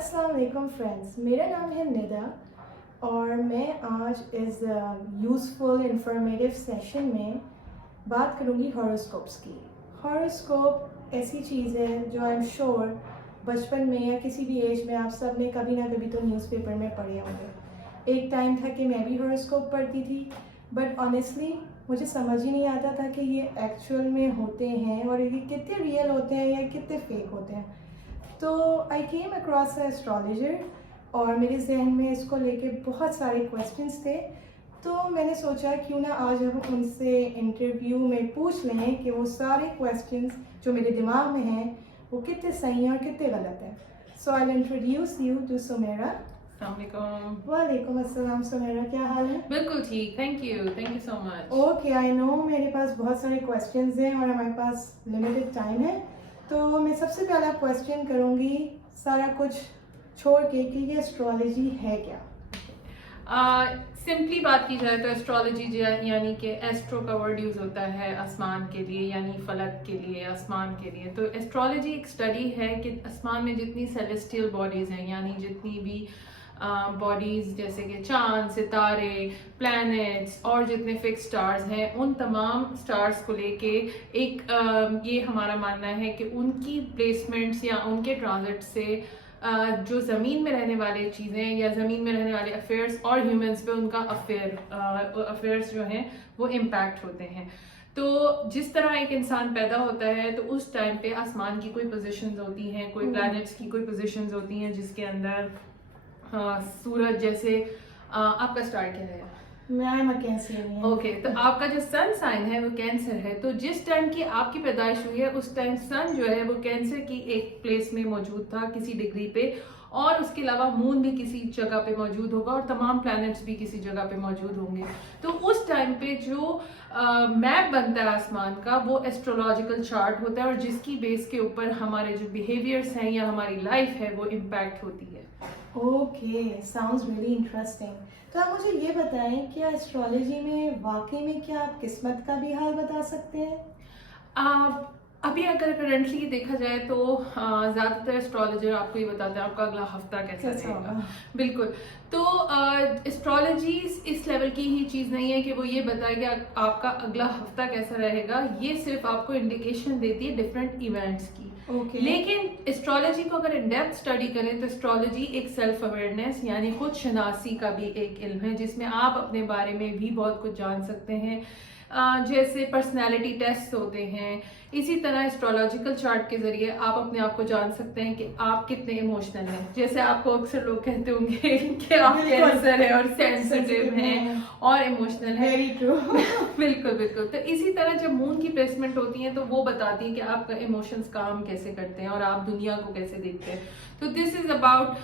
अस्सलाम वालेकुम फ्रेंड्स, मेरा नाम है निदा और मैं आज इस यूज़फुल इंफॉर्मेटिव सेशन में बात करूँगी हॉरोस्कोप्स की। हॉरोस्कोप ऐसी चीज़ है जो आई एम श्योर बचपन में या किसी भी एज में आप सब ने कभी ना कभी तो न्यूज़पेपर में पढ़े होंगे। एक टाइम था कि मैं भी हॉरोस्कोप पढ़ती थी, बट ऑनेस्टली मुझे समझ ही नहीं आता था कि ये एक्चुअल में होते हैं और ये कितने रियल होते हैं या कितने फेक होते हैं। तो आई केम अक्रॉस एस्ट्रोलॉजर और मेरे जहन में इसको लेके बहुत सारे क्वेश्चंस थे, तो मैंने सोचा क्यों ना आज हम उनसे इंटरव्यू में पूछ लें कि वो सारे क्वेश्चंस जो मेरे दिमाग में हैं वो कितने सही हैं और कितने गलत हैं। So I will introduce you to Sumera. वालेकुम अस्सलाम सुमेरा, क्या हाल है? बिल्कुल ठीक, thank you so much. Okay, I know मेरे पास बहुत सारे क्वेश्चंस हैं और हमारे पास लिमिटेड टाइम है, तो मैं सबसे पहला क्वेश्चन करूँगी सारा कुछ छोड़ के कि ये एस्ट्रोलॉजी है क्या? सिंपली बात की जाए तो एस्ट्रोलॉजी यानी कि एस्ट्रो का वर्ड यूज़ होता है आसमान के लिए, यानी फलक के लिए, आसमान के लिए। तो एस्ट्रोलॉजी एक स्टडी है कि आसमान में जितनी सेलेस्टियल बॉडीज़ हैं, यानी जितनी भी बॉडीज़ जैसे कि चांद, सितारे, प्लैनेट्स और जितने फिक्स स्टार्स हैं, उन तमाम स्टार्स को लेके एक ये हमारा मानना है कि उनकी प्लेसमेंट्स या उनके ट्रांजिट से जो ज़मीन में रहने वाली चीज़ें या ज़मीन में रहने वाले अफेयर्स और ह्यूमंस पे उनका अफेयर्स जो हैं वो इम्पैक्ट होते हैं। तो जिस तरह एक इंसान पैदा होता है तो उस टाइम पे आसमान की कोई पोजीशंस होती हैं, कोई प्लैनेट्स की कोई पोजीशंस होती हैं, जिसके अंदर सूरज जैसे आपका स्टार क्या है? ओके, तो आपका जो सन साइन है वो कैंसर है। तो जिस टाइम की आपकी पैदाइश हुई है उस टाइम सन जो है वो कैंसर की एक प्लेस में मौजूद था किसी डिग्री पे, और उसके अलावा मून भी किसी जगह पे मौजूद होगा और तमाम प्लैनेट्स भी किसी जगह पे मौजूद होंगे। तो उस टाइम पे जो मैप बनता है आसमान का वो एस्ट्रोलॉजिकल चार्ट होता है और जिसकी बेस के ऊपर हमारे जो बिहेवियर्स हैं या हमारी लाइफ है वो इम्पैक्ट होती है। Okay, sounds really interesting. तो आप मुझे ये बताएं क्या एस्ट्रोलॉजी में वाकई में क्या आप किस्मत का भी हाल बता सकते हैं? अभी अगर करंटली देखा जाए तो ज़्यादातर एस्ट्रोलॉजर आपको ये बताते हैं आपका अगला हफ्ता कैसा रहेगा। बिल्कुल, तो एस्ट्रोलॉजी इस लेवल की ही चीज़ नहीं है कि वो ये बताए कि आपका अगला हफ्ता कैसा रहेगा। ये सिर्फ आपको इंडिकेशन देती है डिफरेंट इवेंट्स की। लेकिन एस्ट्रोलॉजी को अगर इन डेप्थ स्टडी करें तो एस्ट्रोलॉजी एक सेल्फ अवेयरनेस यानी खुद शनासी का भी एक इल्म है, जिसमें आप अपने बारे में भी बहुत कुछ जान सकते हैं। जैसे पर्सनैलिटी टेस्ट होते हैं, इसी तरह एस्ट्रोलॉजिकल चार्ट के जरिए आप अपने आप को जान सकते हैं कि आप कितने इमोशनल हैं। जैसे आपको अक्सर लोग कहते होंगे कि आप कैंसर है और सेंसिटिव हैं और इमोशनल है। Very true. बिल्कुल बिल्कुल। तो इसी तरह जब मून की प्लेसमेंट होती है तो वो बताती है कि आपका इमोशंस काम कैसे करते हैं और आप दुनिया को कैसे देखते हैं। तो this is about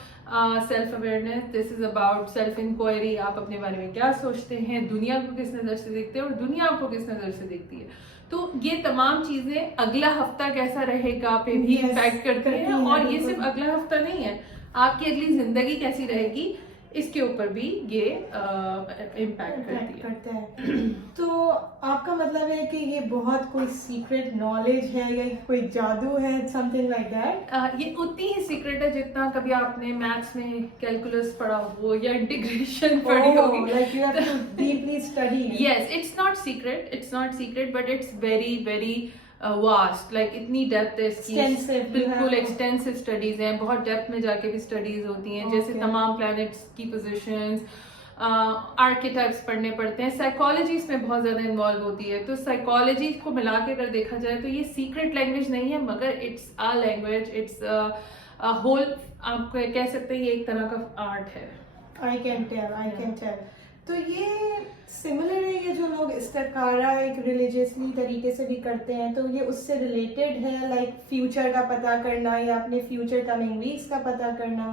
self awareness, this is about self inquiry. आप अपने बारे में क्या सोचते हैं, दुनिया को किस नज़र से देखते हैं और दुनिया आपको किस नज़र से देखती है। तो ये तमाम चीज़ें अगला हफ्ता कैसा रहेगा पे भी इम्पैक्ट करती हैं, और ये सिर्फ अगला हफ्ता नहीं है, आपकी अगली ज़िंदगी कैसी रहेगी इसके ऊपर भी ये इम्पैक्ट करता है। तो आपका मतलब है कि ये बहुत कोई सीक्रेट नॉलेज है या कोई जादू है, समथिंग लाइक दैट? ये उतनी ही सीक्रेट है जितना कभी आपने मैथ्स में कैलकुलस पढ़ा हो या इंटीग्रेशन पढ़ी होगी। Like you have to deeply study it. Yes, it's not secret, but it's very very vast, like इतनी डेप्थ है इसकी। बिल्कुल एक्सटेंसिव स्टडीज हैं, बहुत डेप्थ में जाके भी स्टडीज होती हैं। जैसे तमाम प्लैनेट्स की पोजीशंस, आर्किटाइप्स पढ़ने पड़ते हैं, साइकोलॉजी इसमें बहुत ज़्यादा इन्वॉल्व होती है। तो साइकोलॉजी को मिला के अगर देखा जाए तो ये सीक्रेट लैंग्वेज नहीं है, मगर it's a language, it's whole, आप कह सकते हैं ये एक तरह का आर्ट है। I can tell. तो ये सिमिलर है, ये जो लोग इस्तिखारा एक रिलीजियसली तरीके से भी करते हैं, तो ये उससे रिलेटेड है, लाइक फ्यूचर का पता करना या अपने फ्यूचर कमिंग वीक्स का पता करना?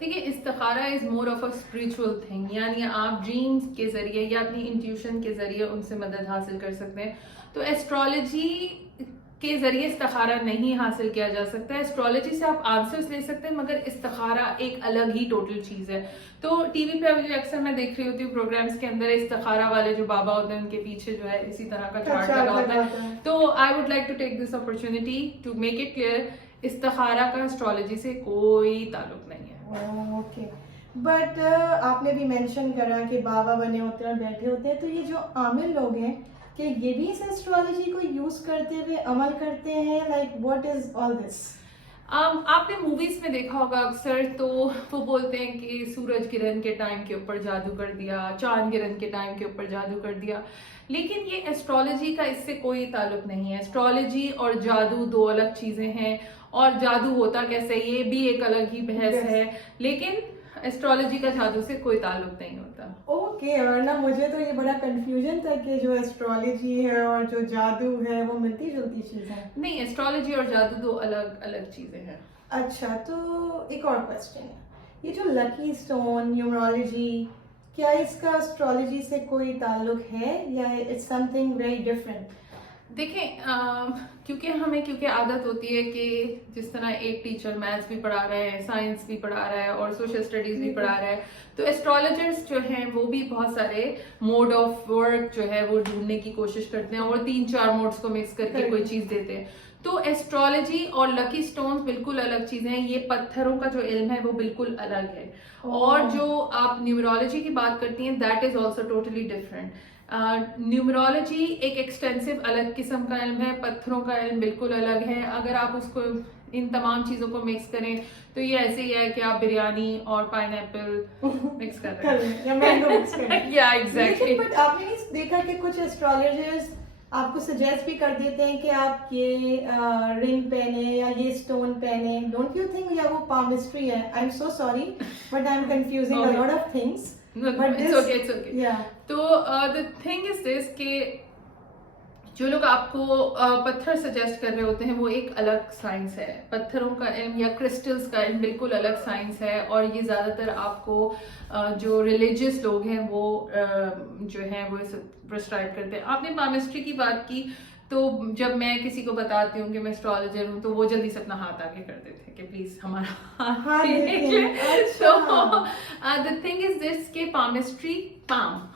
देखिए, इस्तिखारा is more of a spiritual thing, यानी आप ड्रीम्स के जरिए या अपनी इंट्यूशन के जरिए उनसे मदद हासिल कर सकते हैं। तो एस्ट्रोलॉजी के जरिए इस्तिखारा नहीं हासिल किया जा सकता है। एस्ट्रोलॉजी से आप आंसर्स ले सकते हैं, मगर इस्तिखारा एक अलग ही टोटल चीज़ है। तो टीवी पे अभी अक्सर मैं देख रही होती हूँ प्रोग्राम्स के अंदर, इस्तिखारा वाले जो बाबा होते हैं उनके पीछे जो है इसी तरह का चार्ट लगा होता है। तो I would like to take this opportunity to make it clear, इस्तिखारा का एस्ट्रोलॉजी से कोई ताल्लुक नहीं है। ओके, बट आपने भी मेंशन करा कि बाबा बने होते हैं और बैठे होते हैं, तो ये जो आमिल लोग हैं कि ये भी इस एस्ट्रोलॉजी को यूज करते हुए अमल करते हैं, like what is all this? आपने मूवीज में देखा होगा अक्सर, तो वो बोलते हैं कि सूरज किरण के टाइम के ऊपर जादू कर दिया, चांद किरण के टाइम के ऊपर जादू कर दिया, लेकिन ये एस्ट्रोलॉजी का इससे कोई ताल्लुक नहीं है। एस्ट्रोलॉजी और जादू दो अलग चीजें हैं, और जादू होता कैसे ये भी एक अलग ही बहस है, लेकिन एस्ट्रोलॉजी का जादू से कोई ताल्लुक नहीं होता। ओके, और ना मुझे तो ये बड़ा कंफ्यूजन था कि जो एस्ट्रोलॉजी है और जो जादू है वो मिलती जुलती चीज़ है। नहीं, एस्ट्रोलॉजी और जादू दो अलग अलग चीजें हैं। अच्छा, तो एक और क्वेश्चन है, ये जो लकी स्टोन, न्यूमरोलॉजी, क्या इसका एस्ट्रोलॉजी से कोई ताल्लुक है या इट्स समथिंग वेरी डिफरेंट? देखें, क्योंकि आदत होती है कि जिस तरह एक टीचर मैथ्स भी पढ़ा रहा है, साइंस भी पढ़ा रहा है और सोशल स्टडीज भी पढ़ा रहा है, तो एस्ट्रोलॉजर्स जो हैं वो भी बहुत सारे मोड ऑफ वर्क जो है वो ढूंढने की कोशिश करते हैं और 3-4 मोड्स को मिक्स करके कोई चीज देते हैं। तो एस्ट्रोलॉजी और लकी स्टोन्स बिल्कुल अलग चीजें हैं। ये पत्थरों का जो इल्म है वो बिल्कुल अलग है, और जो आप न्यूमरोलॉजी की बात करती हैं that is also totally different. Numerology एक एक्सटेंसिव अलग किस्म का इल्म है, पत्थरों का इल्म बिल्कुल अलग है। अगर आप उसको इन तमाम चीजों को मिक्स करें तो ये ऐसे ही है कि आप बिरयानी और पाइनएप्पल मिक्स कर रहे हैं या मैंगो मिक्स करें। या एग्जैक्टली। बट आपने नहीं देखा कि कुछ एस्ट्रोलॉजर्स आपको सजेस्ट भी कर देते हैं कि आप ये रिंग पहने या ये स्टोन पहने? डोंट यू थिंक या वो पामिस्ट्री है? I am so sorry but I am confusing a lot of things. It's okay. तो the thing is this कि जो लोग आपको पत्थर सजेस्ट कर रहे होते हैं वो एक अलग साइंस है। पत्थरों का इल्म या क्रिस्टल्स का इल्म बिल्कुल अलग साइंस है, और ये ज़्यादातर आपको जो रिलीजियस लोग हैं वो जो हैं वो इसे प्रिस्क्राइब करते हैं। आपने पामिस्ट्री की बात की, तो जब मैं किसी को बताती हूँ कि मैं एस्ट्रोलॉजर हूँ तो वो जल्दी से अपना हाथ आगे कर देते हैं कि प्लीज हमारा हाथ देख ले। तो द थिंग इज दिस के palmistry palm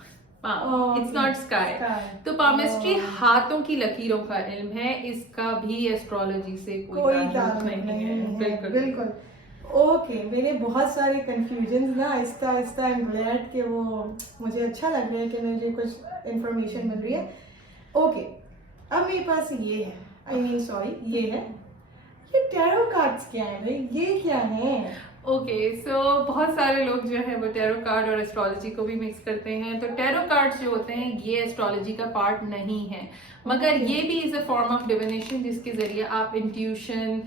it's not sky. तो पामिस्ट्री हाथों की लकीरों का इल्म है, इसका भी एस्ट्रोलॉजी से कोई ताल्लुक नहीं है। बिल्कुल। ओके, मेरे बहुत सारे कंफ्यूजन ना Aahista Aahista I am glad कि वो मुझे अच्छा लग रहा है कि मुझे कुछ इंफॉर्मेशन मिल रही है। ओके, अब मेरे पास ये है, ये है, ये टैरो कार्ड्स क्या है भाई, ये क्या है? ओके, सो बहुत सारे लोग जो है वो टैरो कार्ड और एस्ट्रोलॉजी को भी मिक्स करते हैं। तो टैरो कार्ड्स जो होते हैं ये एस्ट्रोलॉजी का पार्ट नहीं है, मगर ये भी is a form of divination जिसके जरिए आप इंट्यूशन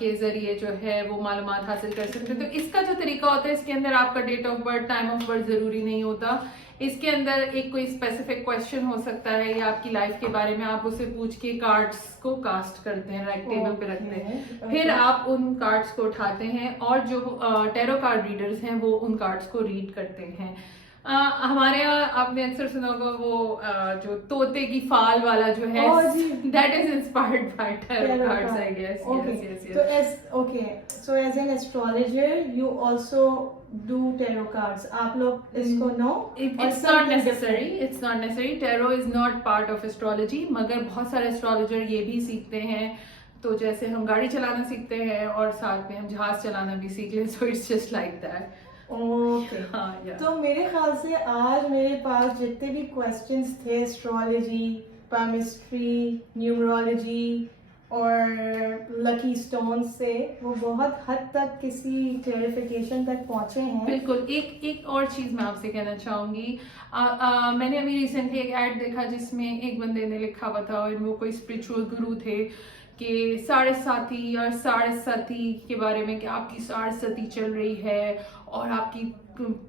के जरिए जो है वो मालूमात हासिल कर सकते हैं। तो इसका जो तरीका होता है, इसके अंदर आपका date of birth, time of birth जरूरी नहीं होता। इसके अंदर एक कोई स्पेसिफिक क्वेश्चन हो सकता है या आपकी लाइफ के बारे में आप उसे पूछ के कार्ड्स को कास्ट करते हैं, राइट टेबल पे रखते हैं, फिर आप उन कार्ड्स को उठाते हैं और जो टैरो कार्ड रीडर्स हैं वो उन कार्ड्स को रीड करते हैं। हमारे यहाँ आपने अक्सर सुना होगा वो जो तोते की फाल वाला जो है that is inspired by tarot cards, I guess. So as an astrologer you also do tarot cards, आप लोग इसको no? It's not necessary. Tarot is not part of astrology, मगर बहुत सारे एस्ट्रोलॉजर ये भी सीखते हैं। तो जैसे हम गाड़ी चलाना सीखते हैं और साथ में हम जहाज चलाना भी सीख लें, so it's just like that. Okay, तो मेरे ख्याल से आज मेरे पास जितने भी क्वेश्चंस थे एस्ट्रोलॉजी, पामिस्ट्री, न्यूमरोलॉजी और लकी स्टोन से, वो बहुत हद तक किसी क्लैरिफिकेशन तक पहुंचे हैं। बिल्कुल। एक और चीज मैं आपसे कहना चाहूंगी, मैंने अभी रिसेंटली एक ऐड देखा जिसमें एक बंदे ने लिखा हुआ था, और वो कोई स्पिरिचुअल गुरु थे, कि साढ़े साथी के बारे में कि आपकी साढ़े साथी चल रही है और आपकी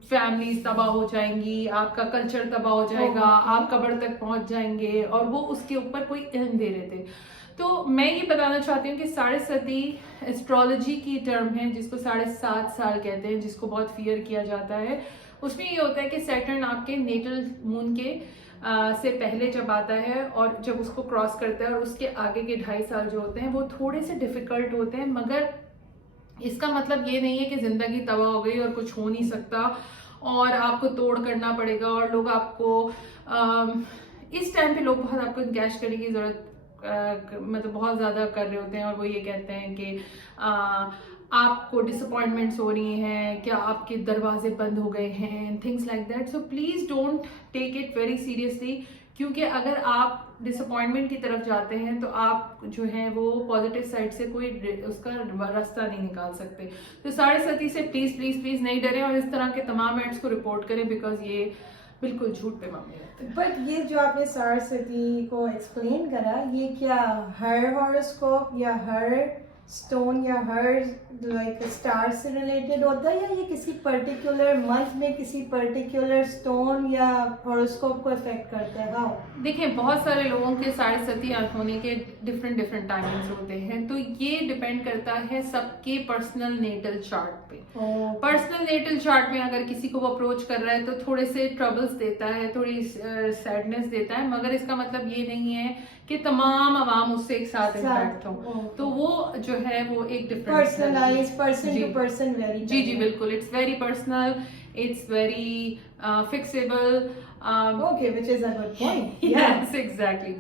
फैमिली तबाह हो जाएंगी, आपका कल्चर तबाह हो जाएगा, आप कब्र तक पहुंच जाएंगे, और वो उसके ऊपर कोई इल्म दे रहे थे। तो मैं ये बताना चाहती हूँ कि साढ़े साथी एस्ट्रोलॉजी की टर्म है जिसको 7.5 साल कहते हैं, जिसको बहुत फियर किया जाता है। उसमें ये होता है कि सैटर्न आपके नेटल मून के से पहले जब आता है और जब उसको क्रॉस करता है, और उसके आगे के 2.5 साल जो होते हैं वो थोड़े से डिफिकल्ट होते हैं, मगर इसका मतलब ये नहीं है कि जिंदगी तबाह हो गई और कुछ हो नहीं सकता और आपको तोड़ करना पड़ेगा, और लोग आपको इस टाइम पे लोग बहुत आपको कैश करने की जरूरत मतलब बहुत ज़्यादा कर रहे होते हैं, और वो ये कहते हैं कि آپ کو ڈسپوائنٹمنٹس ہو رہی ہیں, کیا آپ کے دروازے بند ہو گئے ہیں, things like that. So please don't take it very seriously, کیونکہ اگر آپ ڈس اپوائنٹمنٹ کی طرف جاتے ہیں تو آپ جو ہیں وہ پازیٹیو سائڈ سے کوئی اس کا راستہ نہیں نکال سکتے. تو 7:30 سے پلیز پلیز پلیز نہیں ڈریں, اور اس طرح کے تمام ایڈس کو رپورٹ کریں, بیکاز یہ بالکل جھوٹ پہ مبنی رہتے ہیں. بٹ یہ جو آپ نے سارسوتی کو ایکسپلین کرا, یہ کیا ہر ہاروسکوپ یا ہر اسٹون یا ہر لائک اسٹار سے ریلیٹڈ ہوتا ہے, یا یہ کسی پرٹیکولر منتھ میں کسی پرٹیکولر اسٹون یا ہاروسکوپ کو افیکٹ کرتا ہے؟ ہاؤ؟ دیکھیں بہت سارے لوگوں کے 7:30 ہونے کے ڈفرینٹ ٹائمنگز ہوتے ہیں, تو یہ ڈپینڈ کرتا ہے سب کے پرسنل نیٹل چارٹ پہ. پرسنل نیٹل چارٹ میں اگر کسی کو وہ اپروچ کر رہا ہے تو تھوڑے سے ٹربلس دیتا ہے, تھوڑی سیڈنس دیتا ہے, مگر اس کا مطلب یہ نہیں ہے کہ تمام عوام اس سے ایک ساتھ امپیکٹ ہو. تو وہ جو ہے وہ ایک personalize person to person very. جی جی بالکل, it's very personal, it's very flexible. Okay, which is a good point. Yes, exactly.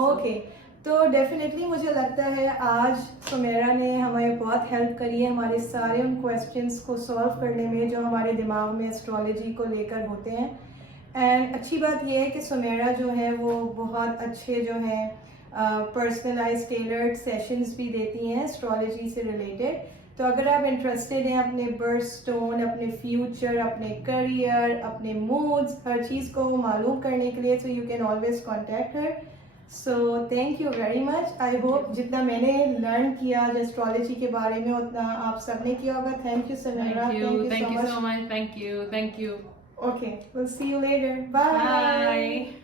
Okay. تو ڈیفینیٹلی مجھے لگتا ہے آج سمیرا نے ہمیں بہت ہیلپ کری ہے ہمارے سارے ان کویسچنس کو سالو کرنے میں جو ہمارے دماغ میں اسٹرالوجی کو لے کر ہوتے ہیں. اینڈ اچھی بات یہ ہے کہ سمیرا جو ہے وہ بہت اچھے جو ہیں پرسنلائز ٹیلرڈ سیشنز بھی دیتی ہیں اسٹرالوجی سے ریلیٹڈ. تو اگر آپ انٹرسٹیڈ ہیں اپنے برتھ اسٹون, اپنے فیوچر, اپنے کریئر, اپنے موڈز, ہر چیز کو معلوم کرنے کے لیے, so you can always contact Hare. So thank you very much. I hope جتنا میں نے لرن کیا جو اسٹرالوجی کے بارے میں اتنا آپ سب نے کیا ہوگا. Thank you Samira. Thank you so much. Thank you. Okay, we'll see you later. Bye.